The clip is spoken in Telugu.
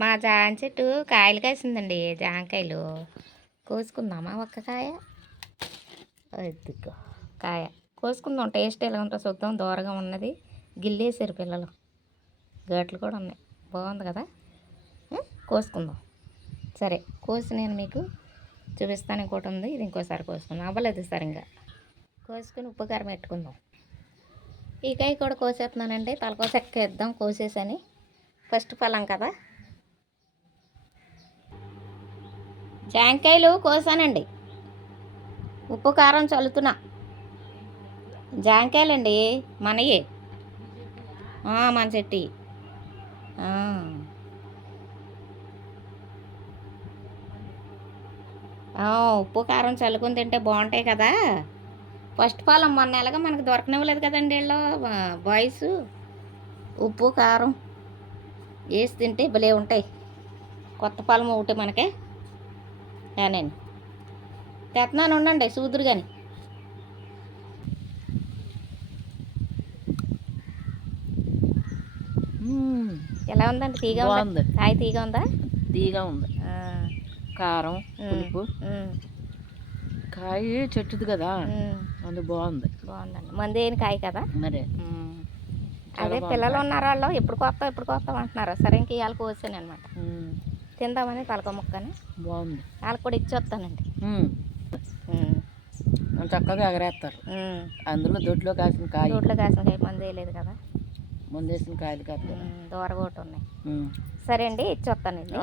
మా జామ చెట్టు కాయలు కాసిందండి. జాంకాయలు కోసుకుందామా ఒక్క కాయ? ఎత్తుకో కాయ కోసుకుందాం. టేస్ట్ ఎలా ఉంటుందో చూద్దాం. దూరగా ఉన్నది గిల్లేసారు పిల్లలు. ఘాట్లు కూడా ఉన్నాయి. బాగుంది కదా. కోసుకుందాం. సరే కోసి నేను మీకు చూపిస్తాను. ఇంకోటి ఉంది, ఇది ఇంకోసారి కోసుకుందాం. అవ్వలేదు సరిగ్గా. కోసుకుని ఉప్పు కారం పెట్టుకుందాం. ఈ కాయ కూడా కోసేస్తున్నానండి. తలకోస ఎక్కేద్దాం కోసేసని. ఫస్ట్ ఫలం కదా. జాంకాయలు కోసానండి. ఉప్పు కారం చల్లుతున్నా. జాంకాయలండి మనయే, మన చెట్టి. ఉప్పు కారం చల్లుకొని తింటే బాగుంటాయి కదా. ఫస్ట్ ఫలం మొన్న ఎలాగ మనకు దొరకనివ్వలేదు కదండి వీళ్ళు బాయ్స్. ఉప్పు కారం వేసి తింటే భలే ఉంటాయి. కొత్త ఫలం ఒకటి మనకే. నేను తెస్తున్నాను ఉండండి సూదురు కానీ. ఎలా ఉందండి? తీగా ఉంది. కాయ తీగా ఉందా? తీగా ఉంది. కారం పులుపు. కాయ చెట్టుది కదా, అది బాగుంది. బాగుందండి. మందేని కాయ కదా మరి. అదే పిల్లలు ఉన్నారు, వాళ్ళు ఎప్పుడు కొత్తాం అంటున్నారు. సరే ఇంక ఇవాళ కోసాను అనమాట. తిందామని తలక ముక్కని. బాగుంది. వాళ్ళకి కూడా ఇచ్చి వస్తానండి. చక్కగా ఎగరేస్తారు. అందులో దొడ్లో కాసిన కాయ మంది వేయలేదు కదా. ముందేసిన కాయలు కాదు, దూరగొట్టు ఉన్నాయి. సరే అండి ఇచ్చి వస్తానండి.